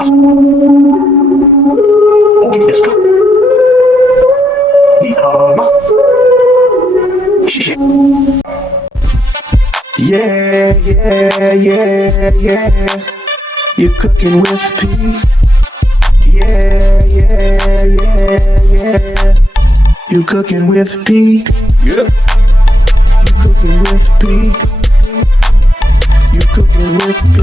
muscle. Okay, let's go. Yeah, yeah, yeah, yeah. You're cooking with P. Yeah, yeah, yeah, yeah. You cooking with P. Yep. You cooking with P. You cooking with P.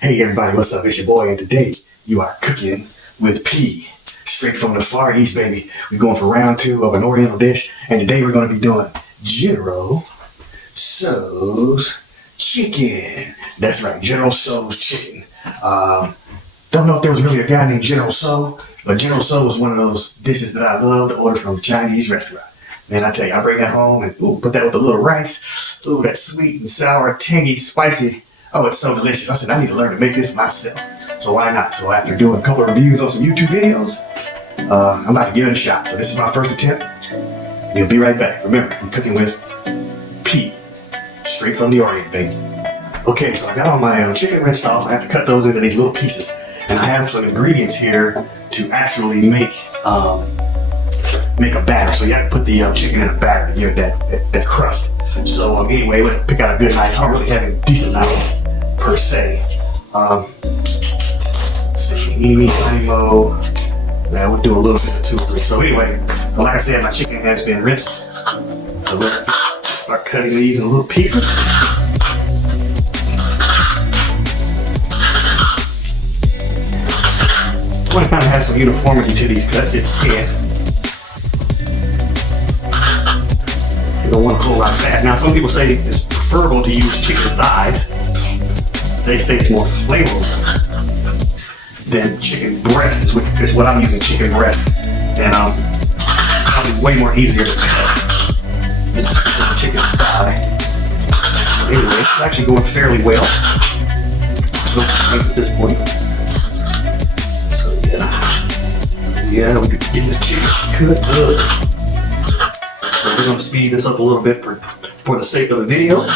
Hey everybody, what's up? It's your boy, and today you are cooking with P. Straight from the Far East, baby. We're going for round 2 of an Oriental dish, and today we're going to be doing General Tso's Chicken. That's right, General Tso's Chicken. Don't know if there was really a guy named General Tso, but General Tso was one of those dishes that I love to order from a Chinese restaurant. Man, I tell you, I bring that home and put that with a little rice. Ooh, that's sweet and sour, tangy, spicy. Oh, it's so delicious. I said, I need to learn to make this myself. So why not? So after doing a couple of reviews on some YouTube videos, I'm about to give it a shot. So this is my first attempt. We'll be right back. Remember, I'm cooking with P. Straight from the Orient, baby. Okay, so I got all my chicken rinsed off. I have to cut those into these little pieces. And I have some ingredients here to actually make a batter. So you have to put the chicken in a batter to give it that crust. So anyway, let's pick out a good knife. I don't really have any decent knives per se. Eeny, tiny, mo. Yeah, we'll do a little bit of 2 or 3. So anyway, like I said, my chicken has been rinsed. So let's start cutting these in little pieces. I want to kind of have some uniformity to these cuts if you can. You don't want a whole lot of fat. Now, some people say it's preferable to use chicken thighs. They say it's more flavorful than chicken breast is what I'm using, chicken breast. And probably way more easier to cut than chicken thigh. Anyway, it's actually going fairly well. No complaints at this point. So yeah, we could get this chicken cut good. So we're gonna speed this up a little bit for the sake of the video.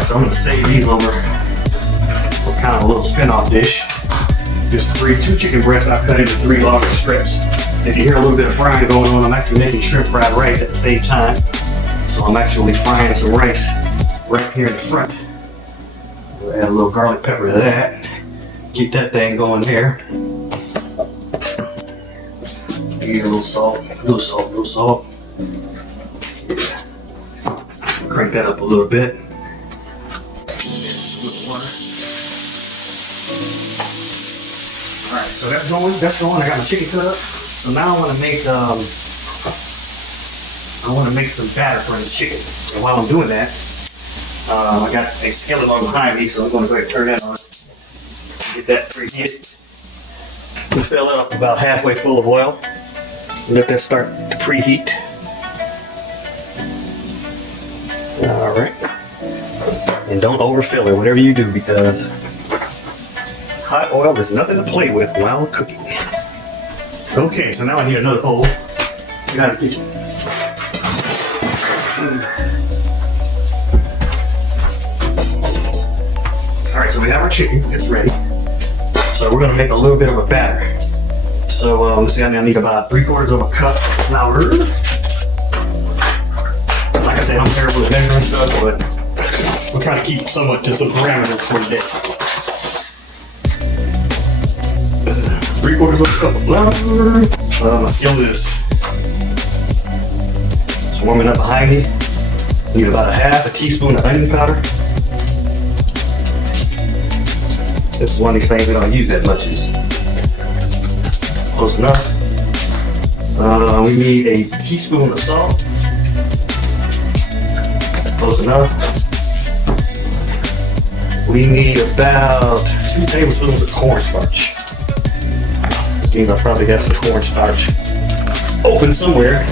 So I'm going to save these over for kind of a little spin-off dish. Just 2 chicken breasts I cut into 3 larger strips. If you hear a little bit of frying going on, I'm actually making shrimp fried rice at the same time. So I'm actually frying some rice right here in the front. We'll add a little garlic pepper to that. Keep that thing going there. Give it a little salt, a little salt. Crank that up a little bit. So that's going. I got my chicken cut up. So now I want to make some batter for this chicken. And while I'm doing that, I got a skillet on behind me, so I'm going to go ahead and turn that on. Get that preheated. We fill it up about halfway full of oil. Let that start to preheat. All right. And don't overfill it, whatever you do, because Hot oil is nothing to play with while cooking. Okay, so now I need another bowl. Get out of the kitchen. Alright, so we have our chicken. It's ready. So we're going to make a little bit of a batter. So let's see, I need about 3/4 of a cup of flour. Like I said, I'm terrible with measuring stuff, but we're trying to keep somewhat to some parameters for today. 3/4 of a cup of flour. My skillet is warming up behind me. Need about a 1/2 teaspoon of onion powder. This is one of these things we don't use that much. Is close enough. We need a teaspoon of salt. Close enough. We need about 2 tablespoons of cornstarch. This means I probably have some cornstarch open somewhere.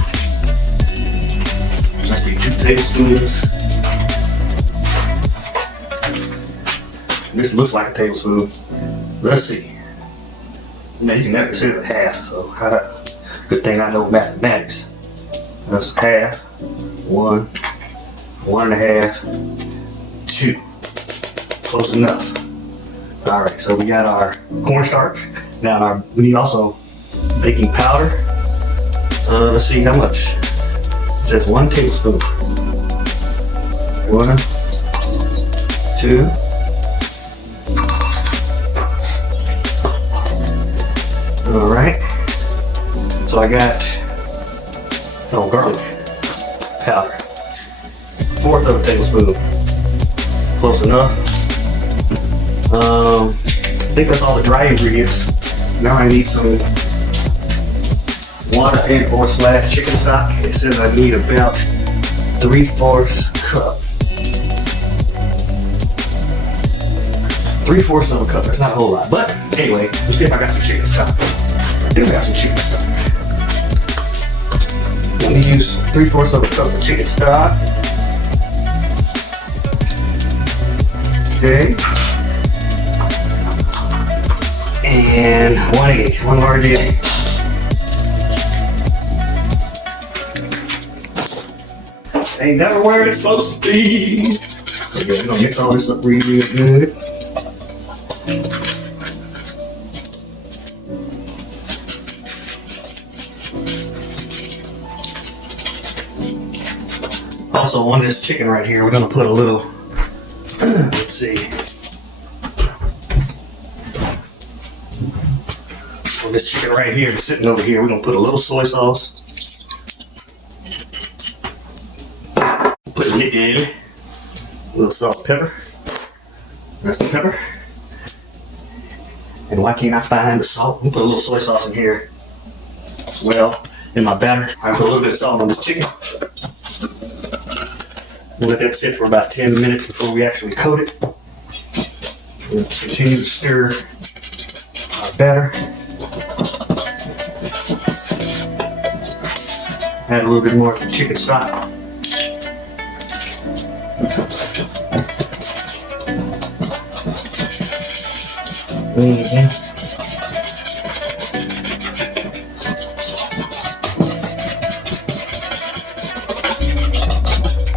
Let's see, 2 tablespoons. This looks like a tablespoon. Let's see. Now you can never consider it half, so good thing I know mathematics. That's 1/2, 1, 1.5, 2. Close enough. Alright, so we got our cornstarch. Now we need also baking powder. Let's see how much. It says 1 tablespoon. 1, 2. Alright. So I got garlic powder. 1/4 of a tablespoon. Close enough. I think that's all the dry ingredients. Now I need some water and/or / chicken stock. It says I need about 3/4 cup. 3/4 of a cup. That's not a whole lot. But anyway, let's see if I got some chicken stock. I do got some chicken stock. I'm gonna use 3/4 of a cup of chicken stock. Okay. And 1 egg, 1 large egg. Ain't never where it's supposed to be. Okay, we're gonna mix all this up really good. Also on this chicken right here, we're gonna put a little, let's see. On this chicken right here, that's sitting over here, we're gonna put a little soy sauce. Put it in. A little salt and pepper. Rest of the pepper. And why can't I find the salt? We'll put a little soy sauce in here. Well, in my batter, I put a little bit of salt on this chicken. We'll let that sit for about 10 minutes before we actually coat it. We'll continue to stir our batter. Add a little bit more chicken stock.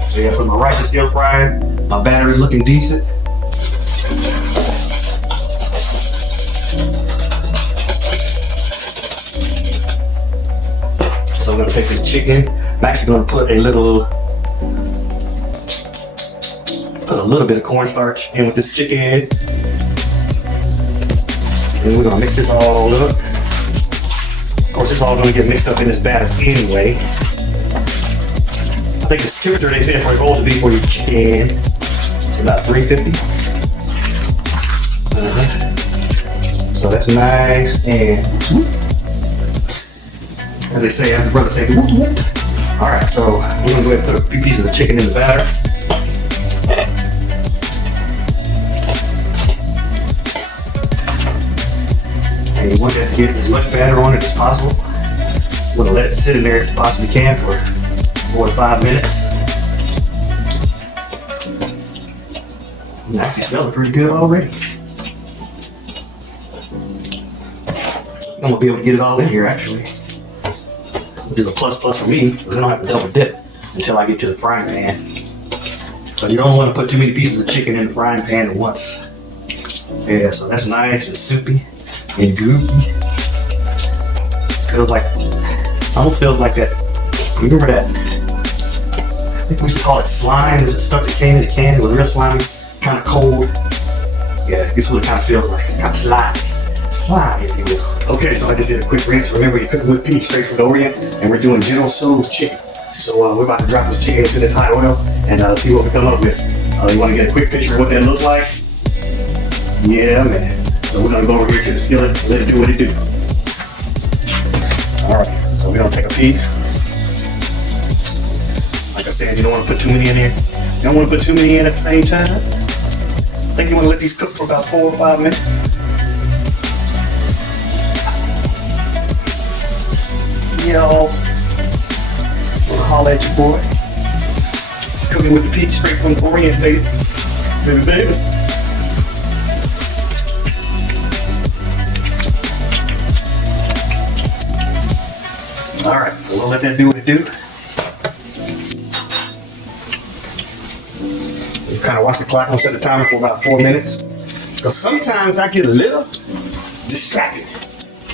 So yeah, put my rice is still frying. My batter is looking decent. So I'm gonna take this chicken. I'm actually gonna put a little bit of cornstarch in with this chicken. And we're gonna mix this all up. Of course, it's all gonna get mixed up in this batter anyway. I think it's temperature they said for a bowl to be for your chicken. It's about 350. So that's nice and as they say, as the brother said, all right, so we're gonna go ahead and put a few pieces of chicken in the batter. And you want that to get as much batter on it as possible. We're gonna let it sit in there if you possibly can for 4 to 5 minutes. And actually smelling pretty good already. I'm gonna be able to get it all in here actually, which is a plus for me because I don't have to double dip until I get to the frying pan. Because you don't want to put too many pieces of chicken in the frying pan at once. Yeah, so that's nice and soupy and goopy. Feels like, almost feels like that. Remember that? I think we used to call it slime. There's stuff that came in the can. It was real slimy, kind of cold. Yeah, this is what it kind of feels like. It's kind of slime, if you will. Okay, so I just did a quick rinse. Remember, you're cooking with P straight from the Orient, and we're doing General Tso Chicken. So we're about to drop this chicken into this hot oil and see what we come up with. You want to get a quick picture of what that looks like? Yeah, man. So we're gonna go over here to the skillet and let it do what it do. All right. So we're gonna take a piece. Like I said, you don't want to put too many in here. You don't want to put too many in at the same time. I think you want to let these cook for about 4 or 5 minutes. Y'all. Holla at your boy. Cooking with the P straight from the Orient, baby. Baby. Alright, so we'll let that do what it do. You kind of watch the clock. I'm gonna set the timer for about 4 minutes. Because sometimes I get a little distracted,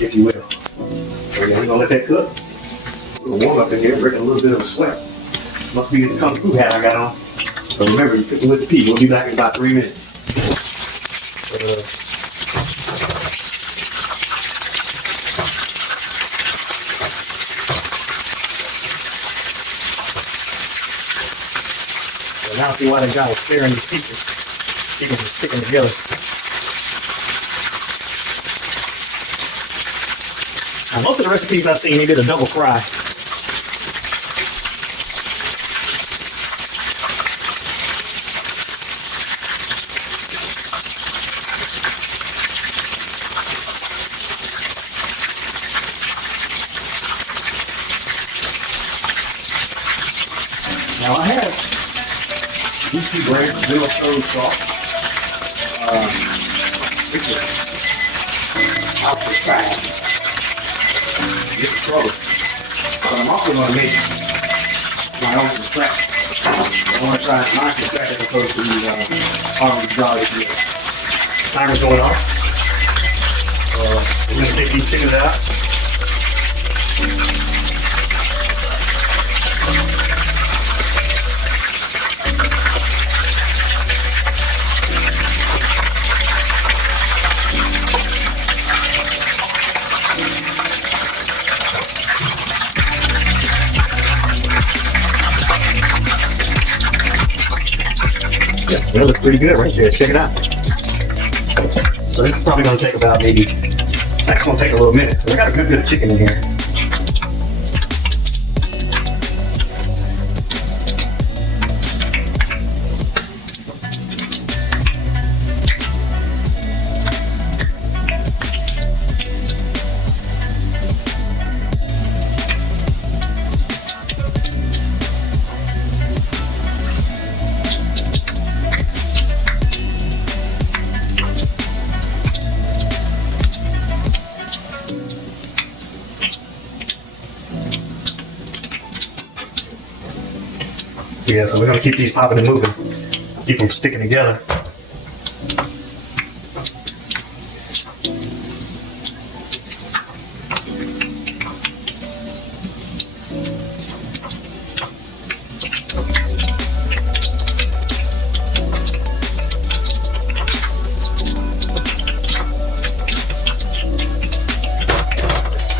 if you will. So we're gonna let that cook. A little warm up in here, breaking a little bit of a sweat. Must be this kung fu hat I got on. So remember, you're cooking with the P. We'll be back in about 3 minutes. So now see why the guy was staring these pieces. Chickens are sticking together. Now, most of the recipes I've seen, they did a double fry. Now I have DC brand General Tso sauce. It's outside. It's trouble. But I'm also going to make my own from scratch. I want to try mine from scratch as opposed to already dry as yet. Timer's going off. We're going to take these chickens out. Yeah, that looks pretty good right there. Check it out. So this is probably going to take about maybe, it's actually going to take a little minute. We got a good bit of chicken in here. Yeah, so we're going to keep these popping and moving. Keep them sticking together.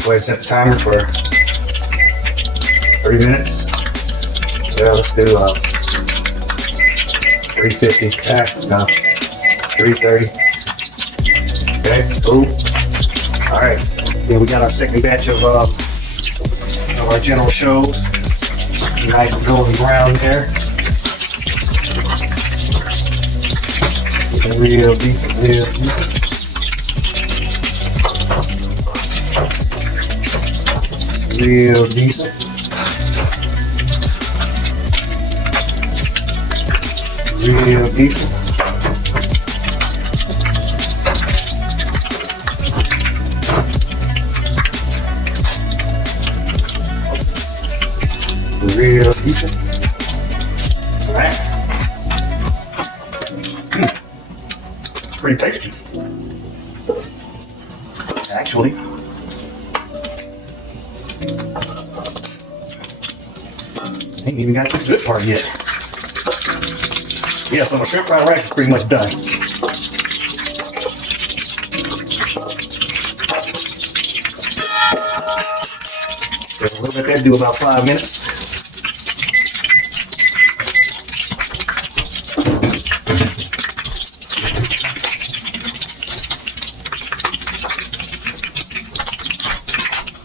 Go ahead and set the timer for 30 minutes. Yeah, let's do 350. No, 330. Okay, cool. All right. Yeah, we got our second batch of our General Tso's. Nice and golden brown there. Looking real deep, real deep. Real decent. Real decent. real decent. Alright. It's pretty tasty. Actually. Ain't even got to the good part yet. Yeah, so my shrimp fried rice is pretty much done. Just a little bit there, do about 5 minutes.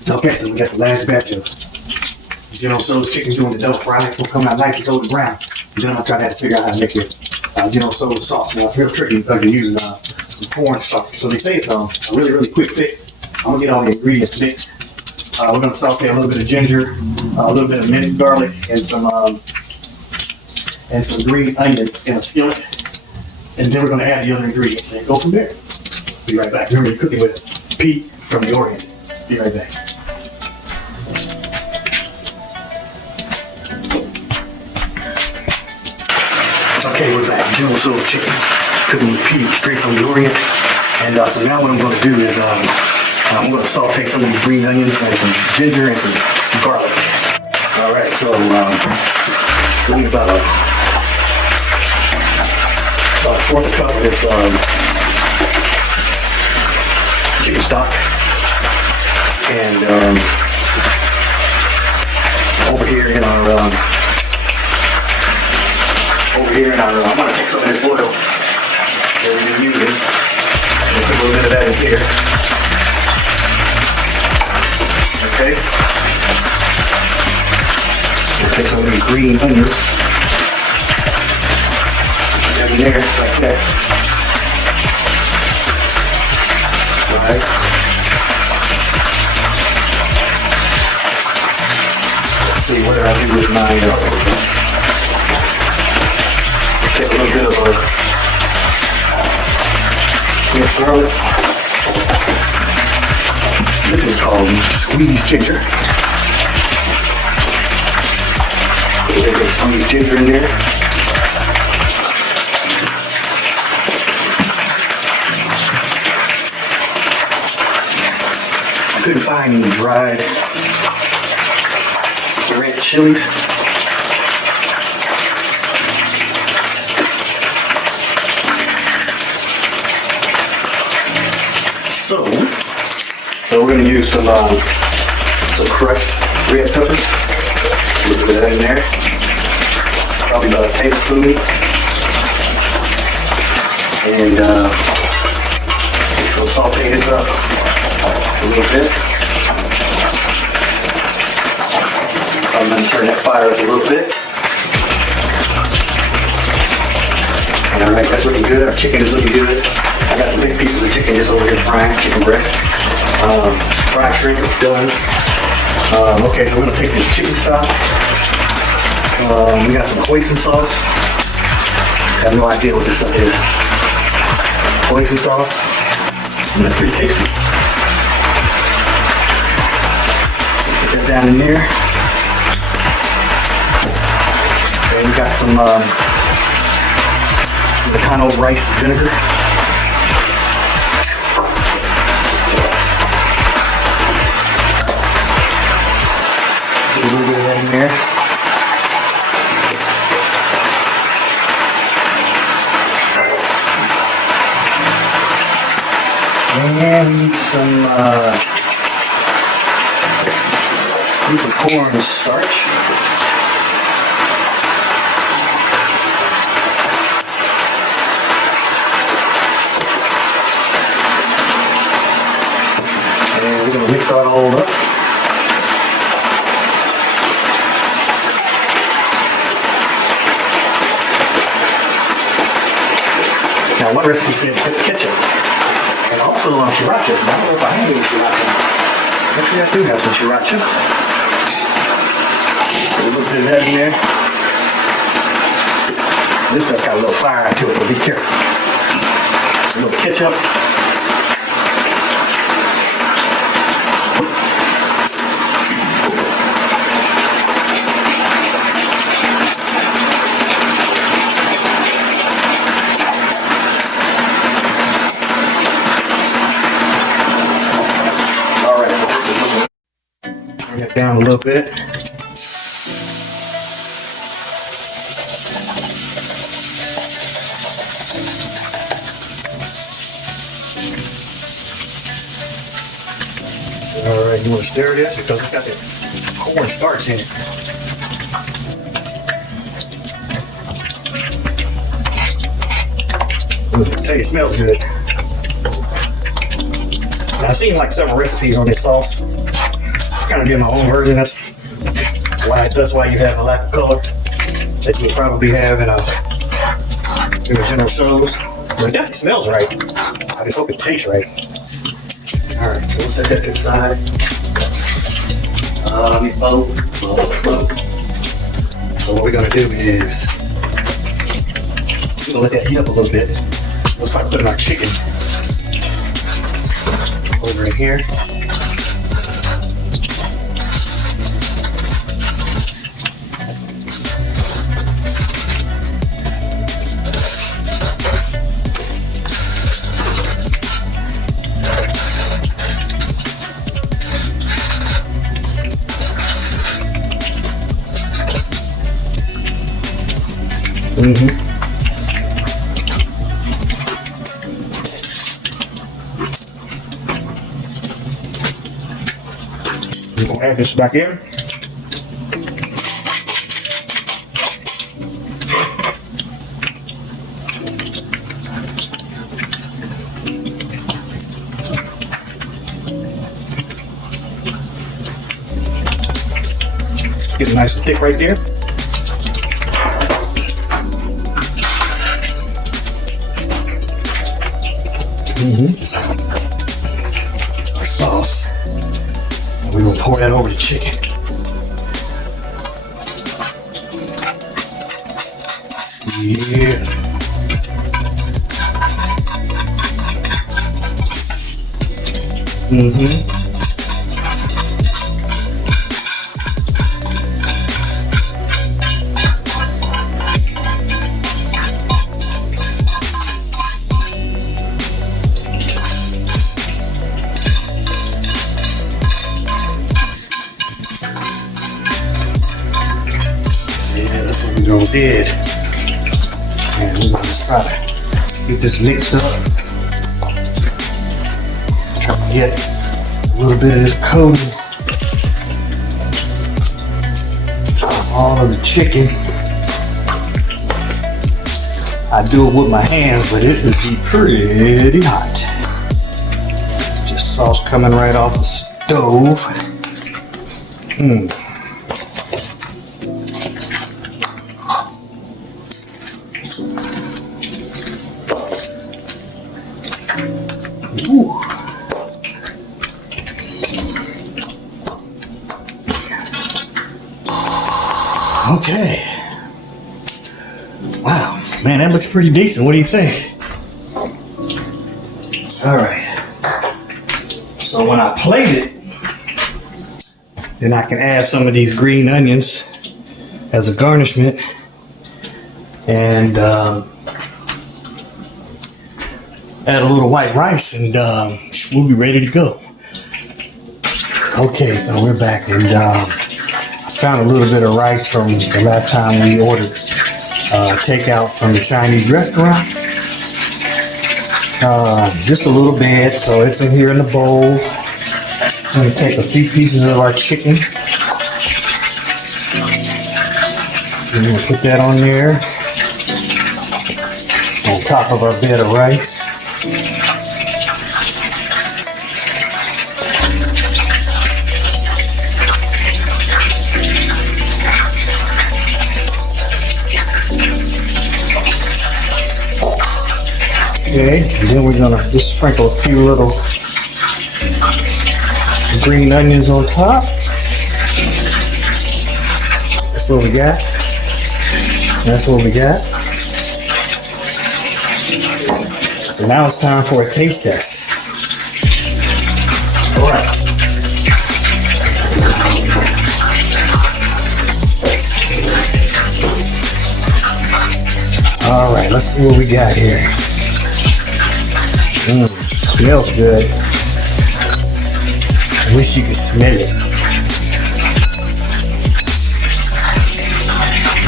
Okay, so we got the last batch of General Tso's chicken doing the double fry. It's gonna come out nice and golden brown. And then I'm gonna try to figure out how to make this General Tso's sauce. Now it's real tricky because you're using some cornstarch. So they say it's a really, really quick fix. I'm gonna get all the ingredients mixed. We're gonna saute a little bit of ginger, a little bit of minced garlic, and some green onions in a skillet. And then we're gonna add the other ingredients and go from there. Be right back. Remember, you're cooking with Pete from the Orient. Be right back. Okay, we're back. General Tso's chicken, cooking with Pete, straight from the Orient. And so now what I'm going to do is I'm going to saute some of these green onions and some ginger and some garlic. All right, so we need about a fourth of a cup of this chicken stock. And over here in our I'm gonna take some of this oil that we've been using. I'm gonna put a little bit of that in here. Okay. We'll take some of these green onions. Put that in there like that. Alright. Let's see, what did I do with my take a little bit of minced garlic. This is called squeezed ginger. Put a little bit of squeezed ginger in there. I couldn't find any dried red chilies. So we're going to use some crushed red peppers. A little bit of that in there. Probably about a tablespoon. And we'll saute this up a little bit. I'm going to turn that fire up a little bit. Alright, that's looking good. Our chicken is looking good. I got some big pieces of chicken just over here frying, chicken breast. Fried shrimp is done. Okay, so we're gonna take this chicken stock. We got some hoisin sauce. I have no idea what this stuff is. Hoisin sauce. And that's pretty tasty. Put that down in there. And we got some Meccano rice vinegar. Put a little bit of that in there. And we need some corn starch. We're going to mix that all up. Now, one recipe said ketchup and also sriracha. I don't know if I have any sriracha. Actually, I do have some sriracha. Put a little bit of that in there. This stuff got a little fire to it, so be careful. A little ketchup. little bit. All right, you want to stir this because it's got that cornstarch in it. Ooh, I tell you, it smells good. Now, I've seen like several recipes on this sauce. Kind of did my own version. That's why you have a lack of color that you would probably have in a General Tso's. But it definitely smells right. I just hope it tastes right. All right, so we'll set that to the side. So what we're gonna do is we're gonna let that heat up a little bit. We'll start putting our chicken over in here. We're gonna add this back in. Let's get it nice and thick right there. Our sauce. And we're gonna pour that over the chicken. Yeah. Did. And we're gonna just try to get this mixed up. Try to get a little bit of this coating on all of the chicken. I do it with my hands, but it would be pretty hot. Just sauce coming right off the stove. Ooh. Okay. Wow, man, that looks pretty decent. What do you think? All right. So when I plate it, then I can add some of these green onions as a garnishment, and add a little white rice, and we'll be ready to go. Okay, so we're back, and I found a little bit of rice from the last time we ordered takeout from the Chinese restaurant. Just a little bit, so it's in here in the bowl. I'm going to take a few pieces of our chicken. We're going to put that on there, on top of our bed of rice. Okay, and then we're gonna just sprinkle a few little green onions on top. That's what we got. That's what we got. So now it's time for a taste test. All right. All right, let's see what we got here. Smells good. I wish you could smell it.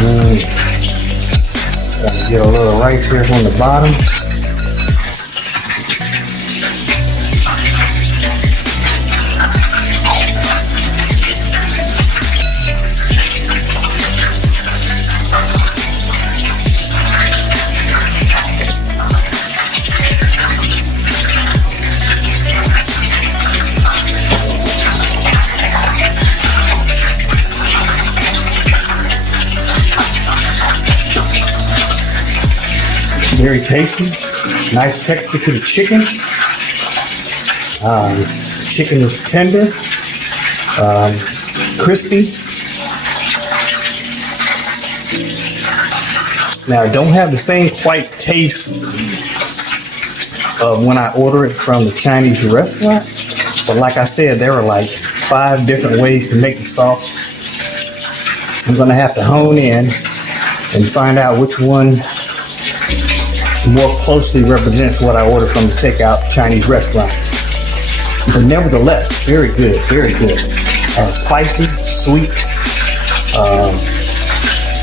Gotta get a little rice here from the bottom. Very tasty, nice texture to the chicken. Chicken is tender, crispy. Now, I don't have the same quite taste of when I order it from the Chinese restaurant, but like I said, there are like 5 different ways to make the sauce. I'm gonna have to hone in and find out which one more closely represents what I ordered from the takeout Chinese restaurant. But nevertheless, very good, very good. Spicy, sweet,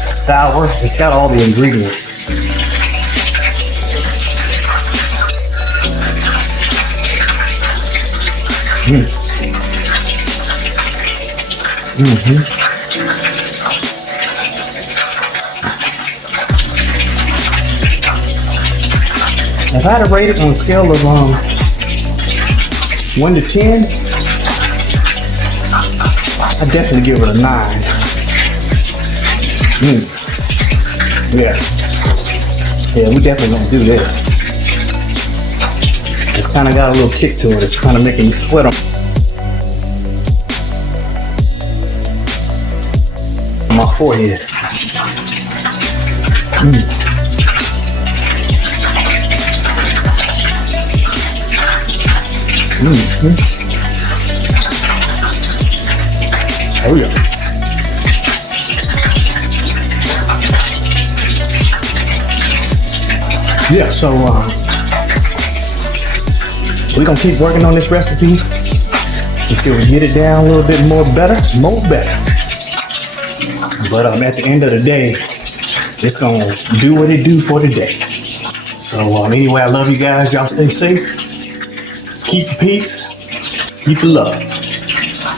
sour. It's got all the ingredients. If I had to rate it on a scale of 1 to 10, I'd definitely give it a 9. Yeah, we definitely gonna do this. It's kind of got a little kick to it. It's kind of making me sweat on my forehead. Oh yeah. Yeah, so we're gonna keep working on this recipe until we get it down a little bit more better. But at the end of the day, it's gonna do what it do for today. So anyway, I love you guys. Y'all stay safe. Keep the peace. Keep the love.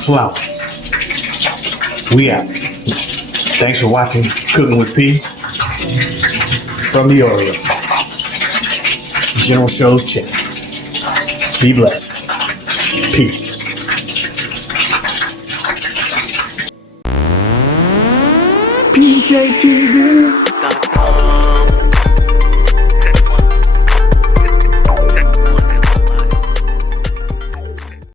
Flower. We out. Thanks for watching Cooking with P from the Oreo. General Tso Chicken. Be blessed. Peace. PJTV.